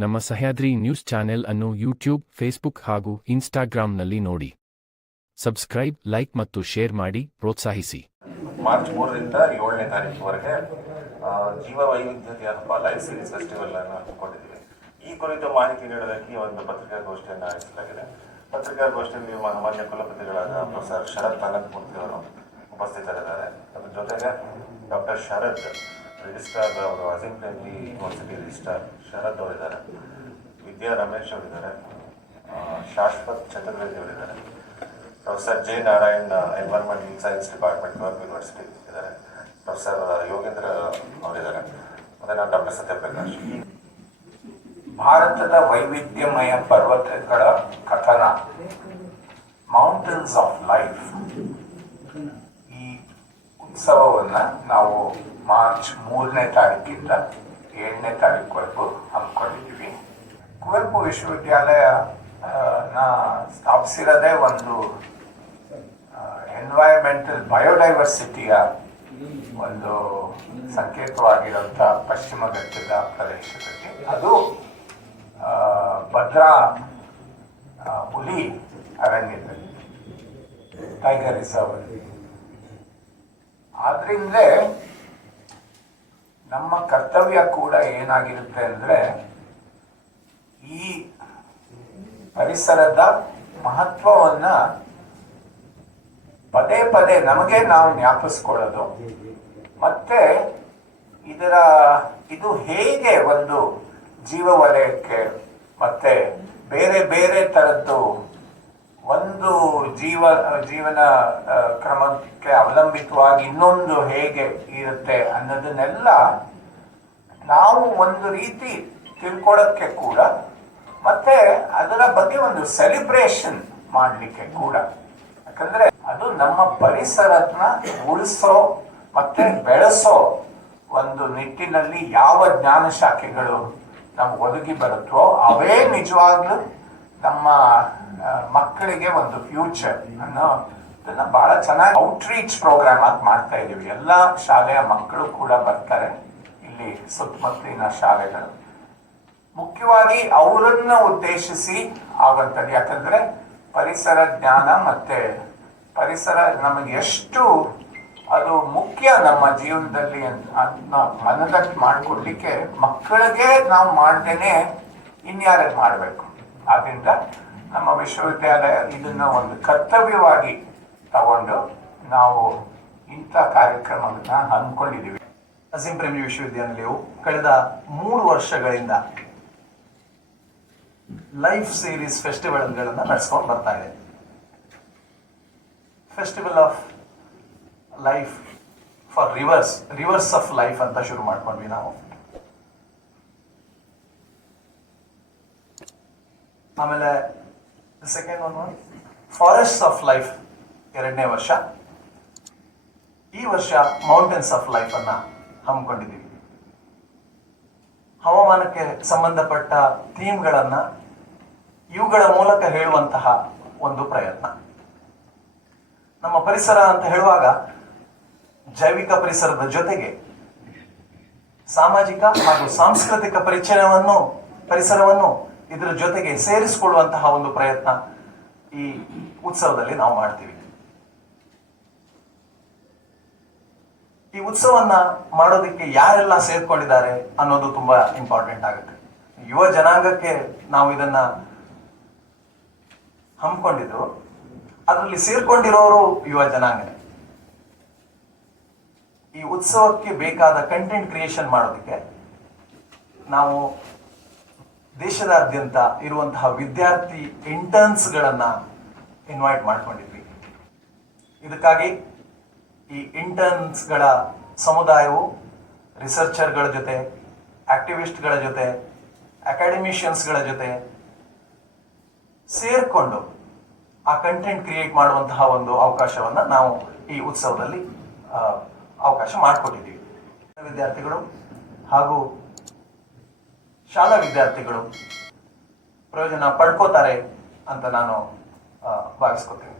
ನಮ್ಮ Sahyadri news channel ಅನ್ನು YouTube, Facebook ಹಾಗೂ ಇನ್ಸ್ಟಾಗ್ರಾಂನಲ್ಲಿ ನೋಡಿ. ಸಬ್ಸ್ಕ್ರೈಬ್, ಲೈಕ್ ಮತ್ತು ಶೇರ್ ಮಾಡಿ ಪ್ರೋತ್ಸಾಹಿಸಿ. ಮಾರ್ಚ್ ಮೂರರಿಂದ ಏಳನೇ ತಾರೀಕಿನವರೆಗೆ ಜೀವ ವೈವಿಧ್ಯತೆಯ ಹಬ್ಬ ಲೈಫ್ ಸೀರೀಸ್ ಫೆಸ್ಟಿವಲ್ ಅನ್ನು ಹಮ್ಮಿಕೊಂಡಿದ್ದೀವಿ. ಈ ಕುರಿತು ಮಾಹಿತಿ ನೀಡೋದಕ್ಕೆ ಒಂದು ಪತ್ರಿಕಾಗೋಷ್ಠಿಯನ್ನು ಆಯೋಜಿಸಲಾಗಿದೆ. ಪತ್ರಿಕಾಗೋಷ್ಠಿಯಲ್ಲಿ ಮಾನ್ಯ ಕುಲಪತಿಗಳಾದ ಪ್ರೊಫೆಸರ್ ಶರತ್ ಅನಂತಮೂರ್ತಿ ಅವರು ಉಪಸ್ಥಿತರಿದ್ದಾರೆ. ಅದ್ರ ಜೊತೆಗೆ ಡಾಕ್ಟರ್ ಶರತ್ ರಿಜಿಸ್ಟ್ರಾರ್ ಅವರು ಪ್ರೇಮ್ಜಿ ಯೂನಿವರ್ಸಿಟಿ ರಿಜಿಸ್ಟ್ರಾರ್ ಶರತ್ ಅವರಿದ್ದಾರೆ. ವಿದ್ಯಾ ರಮೇಶ್ ಅವರಿದ್ದಾರೆ. ಶಾಶ್ವತ್ ಚತುರ್ವೇದಿ ಅವರಿದ್ದಾರೆ. Professor J Narayan environmental science department government university ಇದ್ದಾರೆ. ಪ್ರೊಫೆಸರ್ ಯೋಗೇಂದ್ರ ಅವರಿದ್ದಾರೆ. ಮತ್ತೆ ನಾನು ಡಾಕ್ಟರ್ ಸತ್ಯಪ್ರಕಾಶ್. ಭಾರತದ ವೈವಿಧ್ಯಮಯ ಪರ್ವತಗಳ ಕಥನ ಮೌಂಟನ್ಸ್ ಆಫ್ ಲೈಫ್ ಉತ್ಸವವನ್ನ ನಾವು ಮಾರ್ಚ್ ಮೂರನೇ ತಾರೀಕಿಂದ ಏಳನೇ ತಾರೀಕುವರೆಗೂ ಹಮ್ಮಿಕೊಂಡಿದ್ದೀವಿ. ಕುವೆಂಪು ವಿಶ್ವವಿದ್ಯಾಲಯ ಸ್ಥಾಪಿಸಿರೋದೇ ಒಂದು ಎನ್ವೈರನ್ಮೆಂಟಲ್ ಬಯೋಡೈವರ್ಸಿಟಿಯ ಒಂದು ಸಂಕೇತವಾಗಿರುವಂಥ ಪಶ್ಚಿಮ ಘಟ್ಟದ ಪ್ರದೇಶದಲ್ಲಿ. ಅದು ಭದ್ರಾ ಹುಲಿ ಅರಣ್ಯದಲ್ಲಿ ಟೈಗರ್ ರಿಸರ್ವ್ ಆದ್ರಿಂದಲೇ ನಮ್ಮ ಕರ್ತವ್ಯ ಕೂಡ ಏನಾಗಿರುತ್ತೆ ಅಂದ್ರೆ ಈ ಪರಿಸರದ ಮಹತ್ವವನ್ನ ಪದೇ ಪದೇ ನಮಗೆ ನಾವು ಜ್ಞಾಪಿಸ್ಕೊಳ್ಳೋದು. ಮತ್ತೆ ಇದರ ಇದು ಹೇಗೆ ಒಂದು ಜೀವ ವಲಯಕ್ಕೆ ಮತ್ತೆ ಬೇರೆ ಬೇರೆ ತರದ್ದು ಜೀವ, ಜೀವನ ಕ್ರಮಕ್ಕೆ ಅವಲಂಬಿತವಾಗಿ ಇನ್ನೊಂದು ಹೇಗೆ ಇರುತ್ತೆ ಅನ್ನೋದನ್ನೆಲ್ಲ ನಾವು ಒಂದು ರೀತಿ ತಿಳ್ಕೊಳಕ್ಕೆ ಕೂಡ, ಮತ್ತೆ ಅದರ ಬಗ್ಗೆ ಒಂದು ಸೆಲೆಬ್ರೇಷನ್ ಮಾಡಲಿಕ್ಕೆ ಕೂಡ. ಯಾಕಂದ್ರೆ ಅದು ನಮ್ಮ ಪರಿಸರನ ಉಳಿಸೋ ಮತ್ತೆ ಬೆಳೆಸೋ ಒಂದು ನಿಟ್ಟಿನಲ್ಲಿ ಯಾವ ಜ್ಞಾನ ಶಾಖೆಗಳು ನಮ್ಗೆ ಒದಗಿ ಬರುತ್ತೋ ಅವೇ ನಿಜವಾಗ್ಲೂ ನಮ್ಮ ಮಕ್ಕಳಿಗೆ ಒಂದು ಫ್ಯೂಚರ್ ಅನ್ನೋ ಇದನ್ನ ಬಹಳ ಚೆನ್ನಾಗಿ ಔಟ್ರೀಚ್ ಪ್ರೋಗ್ರಾಮ್ ಆಗಿ ಮಾಡ್ತಾ ಇದೀವಿ. ಎಲ್ಲಾ ಶಾಲೆಯ ಮಕ್ಕಳು ಕೂಡ ಬರ್ತಾರೆ ಇಲ್ಲಿ ಸುತ್ತಮುತ್ತಲಿನ ಶಾಲೆಗಳು. ಮುಖ್ಯವಾಗಿ ಅವರನ್ನ ಉದ್ದೇಶಿಸಿ ಆಗುವಂಥದ್ದು. ಯಾಕಂದ್ರೆ ಪರಿಸರ ಜ್ಞಾನ ಮತ್ತೆ ಪರಿಸರ ನಮಗೆ ಎಷ್ಟು ಅದು ಮುಖ್ಯ ನಮ್ಮ ಜೀವನದಲ್ಲಿ ಅಂತ ಮನದಟ್ಟು ಮಾಡಿಕೊಡ್ಲಿಕ್ಕೆ ಮಕ್ಕಳಿಗೆ ನಾವು ಮಾಡ್ದೇನೆ ಇನ್ಯಾರಿಗೆ ಮಾಡಬೇಕು. ಆದ್ರಿಂದ ನಮ್ಮ ವಿಶ್ವವಿದ್ಯಾಲಯ ಇದನ್ನ ಒಂದು ಕರ್ತವ್ಯವಾಗಿ ತಗೊಂಡು ನಾವು ಇಂಥ ಕಾರ್ಯಕ್ರಮವನ್ನು ಹಮ್ಮಿಕೊಂಡಿದ್ದೀವಿ. ಅಸೀಂ ಪ್ರೇಮಿ ವಿಶ್ವವಿದ್ಯಾನಿಲಯವು ಕಳೆದ ಮೂರು ವರ್ಷಗಳಿಂದ ಲೈಫ್ ಸೀರೀಸ್ ಫೆಸ್ಟಿವಲ್ಗಳನ್ನು ನಡೆಸ್ಕೊಂಡು ಬರ್ತಾ ಇದೆ. Festival of life for rivers rivers of life ಅಂತ ಶುರು ಮಾಡ್ಕೊಂಡ್ವಿ ನಾವು. ಆಮೇಲೆ second one forest of life ಎರಡನೇ ವರ್ಷ. ಈ ವರ್ಷ ಮೌಂಟೇನ್ಸ್ ಆಫ್ ಲೈಫ್ ಅನ್ನ ಹಮ್ಮಿಕೊಂಡಿದ್ದೀವಿ. ಹವಾಮಾನಕ್ಕೆ ಸಂಬಂಧಪಟ್ಟ ಥೀಮ್ಗಳನ್ನ ಇವುಗಳ ಮೂಲಕ ಹೇಳುವಂತಹ ಒಂದು ಪ್ರಯತ್ನ. ನಮ್ಮ ಪರಿಸರ ಅಂತ ಹೇಳುವಾಗ ಜೈವಿಕ ಪರಿಸರದ ಜೊತೆಗೆ ಸಾಮಾಜಿಕ ಹಾಗೂ ಸಾಂಸ್ಕೃತಿಕ ಪರಿಚಯವನ್ನು, ಪರಿಸರವನ್ನು ಇದರ ಜೊತೆಗೆ ಸೇರಿಸಿಕೊಳ್ಳುವಂತಹ ಒಂದು ಪ್ರಯತ್ನ ಈ ಉತ್ಸವದಲ್ಲಿ ನಾವು ಮಾಡ್ತೀವಿ. ಈ ಉತ್ಸವನ್ನ ಮಾಡೋದಕ್ಕೆ ಯಾರೆಲ್ಲ ಸೇರ್ಕೊಂಡಿದ್ದಾರೆ ಅನ್ನೋದು ತುಂಬಾ ಇಂಪಾರ್ಟೆಂಟ್ ಆಗುತ್ತೆ. ಯುವ ಜನಾಂಗಕ್ಕೆ ನಾವು ಇದನ್ನ ಹಮ್ಮಿಕೊಂಡಿದ್ರು ಅದರಲ್ಲಿ ಸೇರ್ಕೊಂಡಿರೋರು ಯುವ ಜನಾಂಗ. ಈ ಉತ್ಸವಕ್ಕೆ ಬೇಕಾದ ಕಂಟೆಂಟ್ ಕ್ರಿಯೇಷನ್ ಮಾಡೋದಕ್ಕೆ ನಾವು ದೇಶದಾದ್ಯಂತ ಇರುವಂತಹ ವಿದ್ಯಾರ್ಥಿ ಇಂಟರ್ನ್ಸ್ಗಳನ್ನು ಇನ್ವೈಟ್ ಮಾಡ್ಕೊಂಡಿದ್ವಿ. ಇದಕ್ಕಾಗಿ ಈ ಇಂಟರ್ನ್ಸ್ಗಳ ಸಮುದಾಯವು ರಿಸರ್ಚರ್ಗಳ ಜೊತೆ ಆಕ್ಟಿವಿಸ್ಟ್ಗಳ ಜೊತೆ ಅಕಾಡೆಮಿಷಿಯನ್ಸ್ಗಳ ಜೊತೆ ಸೇರಿಕೊಂಡು ಆ ಕಂಟೆಂಟ್ ಕ್ರಿಯೇಟ್ ಮಾಡುವಂತಹ ಒಂದು ಅವಕಾಶವನ್ನ ನಾವು ಈ ಉತ್ಸವದಲ್ಲಿ ಅವಕಾಶ ಮಾಡಿಕೊಟ್ಟಿದ್ದೀವಿ. ವಿದ್ಯಾರ್ಥಿಗಳು ಹಾಗೂ ಶಾಲಾ ವಿದ್ಯಾರ್ಥಿಗಳು ಪ್ರಯೋಜನ ಪಡ್ಕೋತಾರೆ ಅಂತ ನಾನು ಭಾವಿಸ್ಕೊತೀನಿ.